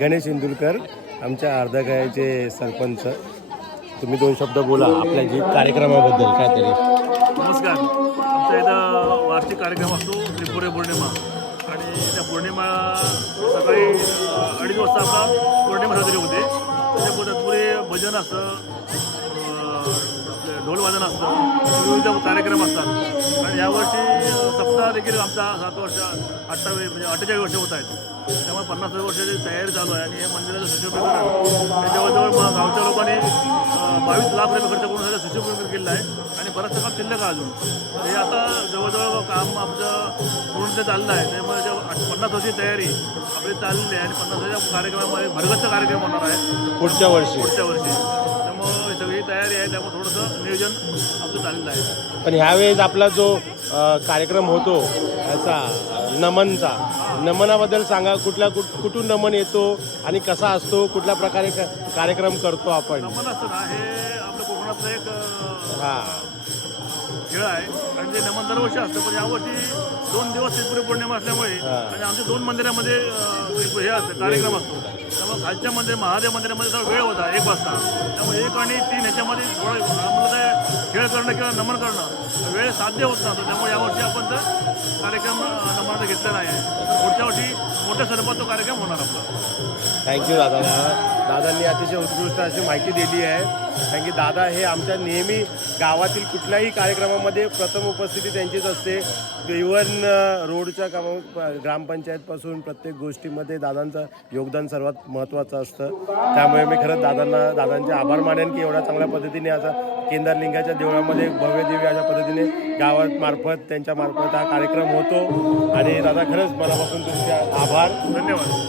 गणेश इंदुरकर आमच्या अर्धागायचे सरपंच. तुम्ही दोन शब्द बोला आपल्या जी कार्यक्रमाबद्दल काहीतरी. नमस्कार. आमच्या इथं वार्षिक कार्यक्रम असतो त्रिपुरी पौर्णिमा आणि त्या पौर्णिमा सकाळी 2:30 वाजता आपला पौर्णिमा साजरी होते. त्याच्यापुढे पुढे भजन असतं, ढोलवादन असतं, विविध कार्यक्रम असतात आणि यावर्षी सप्ताह देखील आमचा 7 वर्ष 48 वर्ष होत आहेत. त्यामुळे 50 वर्षाची तयारी चालू आहे आणि हे मंदिराचं सुशोभीकरण हे जवळजवळ गावच्या लोकांनी 22 लाख रुपये खर्च करून सगळं सुशोभीकरण केलं आहे आणि बरंचसं काम शिल्लक आहे अजून. हे आता जवळजवळ काम आमचं पूर्ण चाललं आहे. त्यामुळे 50 वर्षाची तयारी आपली चाललेली आहे आणि 50 कार्यक्रमामध्ये भरगच्च कार्यक्रम होणार आहे पुढच्या वर्षी. त्यामुळे सगळी तयारी आहे. त्यामुळे थोडंसं नियोजन आपलं चाललेलं आहे. पण ह्यावेळेस आपला जो कार्यक्रम होतो याचा नमनचा, नमनाबद्दल सांगा. कुठून नमन येतो आणि कसा असतो, कुठल्या प्रकारे कार्यक्रम करतो आपण? नमन असतं ना, हे आपल्या कोकणातलं एक खेळ आहे आणि ते नमन दरवर्षी असतं. पण यावर्षी 2 दिवस त्रिपुरी पौर्णिमा असल्यामुळे आणि आमच्या 2 मंदिरामध्ये हे असतं कार्यक्रम असतो. त्यामुळे खालच्या महादेव मंदिरामध्ये थोडा वेळ होता 1 वाजता. त्यामुळे 1 आणि 3 ह्याच्यामध्ये थोडं आम्हाला खेळ करणं किंवा नमन करणं वेळ साध्य होत नव्हतं. त्यामुळे यावर्षी आपण तर कार्यक्रम नमनाचा घेतला नाही आहे. तर पुढच्या वर्षी मोठ्या स्वरूपात तो कार्यक्रम होणार आपला. थँक्यू दादा. दादांनी अतिशय उत्कृष्ट अशी माहिती दिली आहे. कारण की दादा हे आमच्या नेहमी गावातील कुठल्याही कार्यक्रमामध्ये प्रथम उपस्थिती त्यांचीच असते. इव्हन रोडच्या कामा ग्रामपंचायतपासून प्रत्येक गोष्टीमध्ये दादांचं योगदान सर्वात महत्त्वाचं असतं. त्यामुळे मी खरंच दादांचे आभार मानेन की एवढ्या चांगल्या पद्धतीने आता केदारलिंगाच्या देवळामध्ये भव्य दिव्य अशा पद्धतीने गावात त्यांच्या मार्फत हा कार्यक्रम होतो. आणि दादा खरंच मनापासून तुमचे आभार. धन्यवाद.